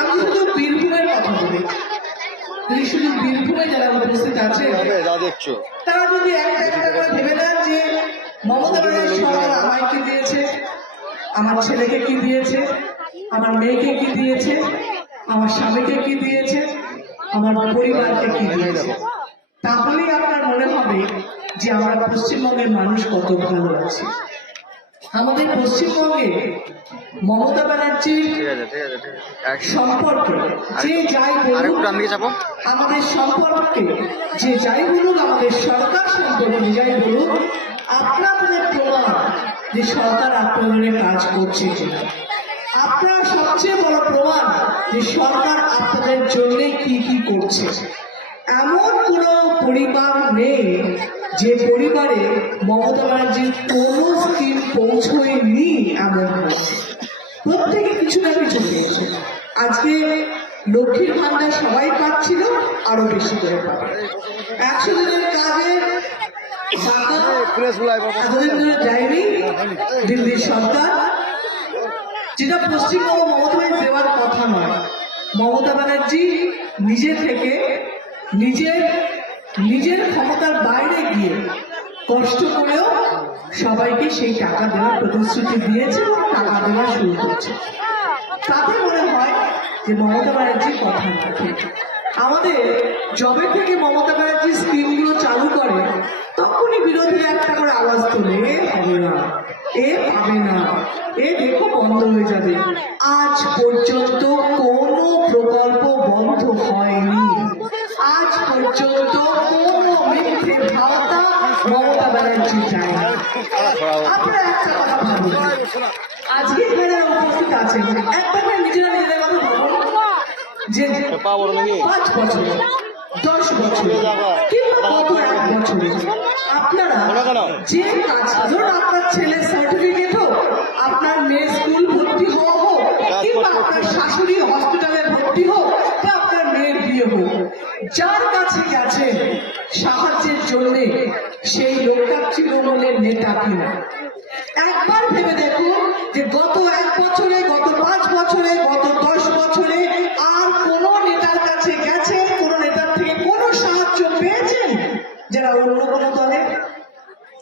আমি শুধু বীরভূমের কথা বলি। এই শুধু বীরভূমে যারা উপস্থিত আছে তারা যদি একটা একটা করে ভেবে নেন যে মমতা ব্যানার্জি সরকার আমায় কি দিয়েছে আমার ছেলেকে কি দিয়েছে আমার মেয়েকে কি দিয়েছে আমার স্বামীকে কি দিয়েছে আমার পরিবারকে কি দিয়েছে। তাহলেই আপনার মনে হবে যে আমরা পশ্চিমবঙ্গের মানুষ কত ভালো আছে। আমাদের পশ্চিমবঙ্গে মমতা ব্যানার্জির সম্পর্কে যে যাই বলুক যাব? আমাদের সম্পর্কে যে যাই বলুক আমাদের সরকার সম্পর্কে যাই বলুক আপনাদের প্রমাণ যে সরকার আপনাদের কাজ করছে কিনা। আপনার সবচেয়ে বড় প্রমাণ যে সরকার আপনাদের জন্য কি কি করছে। এমন কোন পরিবার নেই যে পরিবারে মমতা ব্যানার্জির কোনো স্কিম পৌঁছয়নি এমন। প্রত্যেকে কিছু না কিছু পেয়েছে। আজকে লক্ষ্মীর ভান্ডার সবাই পাচ্ছিল, আরও বেশি করে একশো দিনের এতদিন দিল্লির সরকার। যেটা পশ্চিমবঙ্গ মমতা দেওয়ার কথা নয়। মমতা ব্যানার্জি নিজে থেকে নিজের নিজের ক্ষমতার বাইরে গিয়ে কষ্ট করেও সবাইকে সেই টাকা দেওয়ার প্রতিশ্রুতি দিয়েছে এবং টাকা দেওয়া শুরু করছে। তাতে মনে হয় যে মমতা ব্যানার্জি কথা রাখে আমাদের জবে থেকে মমতা ব্যানার্জি স্কিমগুলো চালু করে, তখনই বিরোধীরা একটা করে আওয়াজ তোলে, এ হবে না, এ পাবে না, এ দেখো বন্ধ হয়ে যাবে। আজ পর্যন্ত কোনো প্রকল্প বন্ধ হয়নি। আজ পর্যন্ত কোনো মিথ্যে ভাবনা মমতা ব্যানার্জি ভাবুন আজকে এখানে উপস্থিত আছেন একটা নিজেরা নিজেদের কথা ভাবুন যে পাঁচ বছর, দশ বছর কিংবা কত এক বছরে। আপনারা যে কাজ ধরুন আপনার ছেলের সার্টিফিকেট হোক, আপনার মেয়ের স্কুল ভর্তি হওয়া হোক, কিংবা আপনার শাশুড়ি হসপিটালে ভর্তি হোক বা আপনার মেয়ের বিয়ে হোক। যার সেই লোকটা তৃণমূলের নেতা কিনা? একবার ভেবে দেখুন যে গত এক বছরে, গত পাঁচ বছরে, গত দশ বছরে আর কোন নেতার কাছে গেছেন কোন নেতার থেকে কোনো সাহায্য পেয়েছেন যারা অন্য কোনো দলে?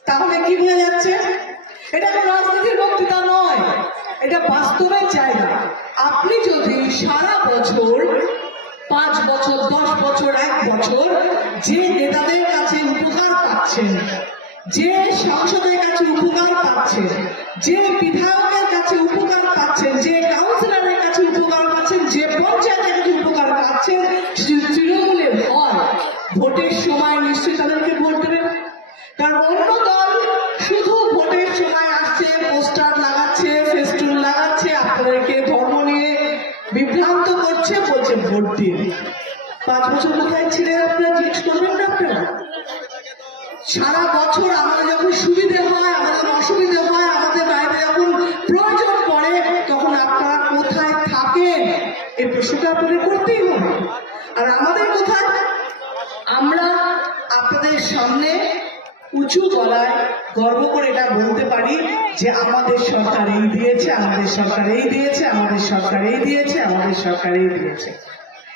তাহলে কি বোঝা যাচ্ছে? এটা কোনো রাজনীতির বক্তৃতা নয়, এটা বাস্তবের জায়গা। আপনি যদি সারা বছর, পাঁচ বছর, দশ বছর, এক বছর যে নেতাদের কাছে উপকার পাচ্ছেন। যে সংসদের কাছে উপকার পাচ্ছেন, যে বিধায়কের কাছে উপকার পাচ্ছেন, যে কাউন্সিলরের কাছে উপকার পাচ্ছেন, যে পঞ্চায়েতের কাছে উপকার পাচ্ছেন তৃণমূলের ভোটের সময় তাদেরকে ভোট দেবেন। কারণ অন্য দল শুধু ভোটের সময় আসছে, পোস্টার লাগাচ্ছে, ফেস্টুন লাগাচ্ছে, আপনাদেরকে ধর্ম নিয়ে বিভ্রান্ত করছে, বলছে ভোট দিন। পাঁচ বছর কোথায় ছিলেন আপনারা? জিজ্ঞেস করবেন না আপনারা? সারা বছর আমাদের যখন সুবিধে হয়, আমাদের অসুবিধে হয়, আমাদের বাইরে যখন প্রয়োজন পড়ে, তখন আপনারা কোথায় থাকেন? এই প্রশ্নটা আপনাদের করতেই হবে। আর আমাদের কোথায়? আমরা আপনাদের সামনে উঁচু গলায় গর্ব করে এটা বলতে পারি যে আমাদের সরকার এই দিয়েছে, আমাদের সরকার এই দিয়েছে, আমাদের সরকার এই দিয়েছে, আমাদের সরকার এই দিয়েছে।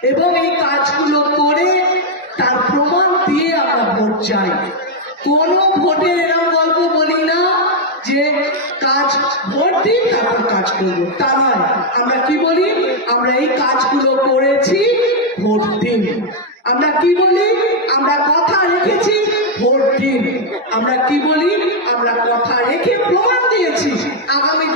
এবং এই কাজগুলো করে তার প্রমাণ দিয়ে আমরা ভোট চাই। কোন ভোটের এরকম গল্প বলি না যে কাজ ভোট দিন তারপর কাজ করব। তা নয়। আমরা কি বলি? আমরা এই কাজগুলো করেছি ভোট দিন। আমরা কি বলি? আমরা কথা রেখেছি ভোট দিন। আমরা কি বলি? আমরা কথা রেখে প্রমাণ দিয়েছি। আগামী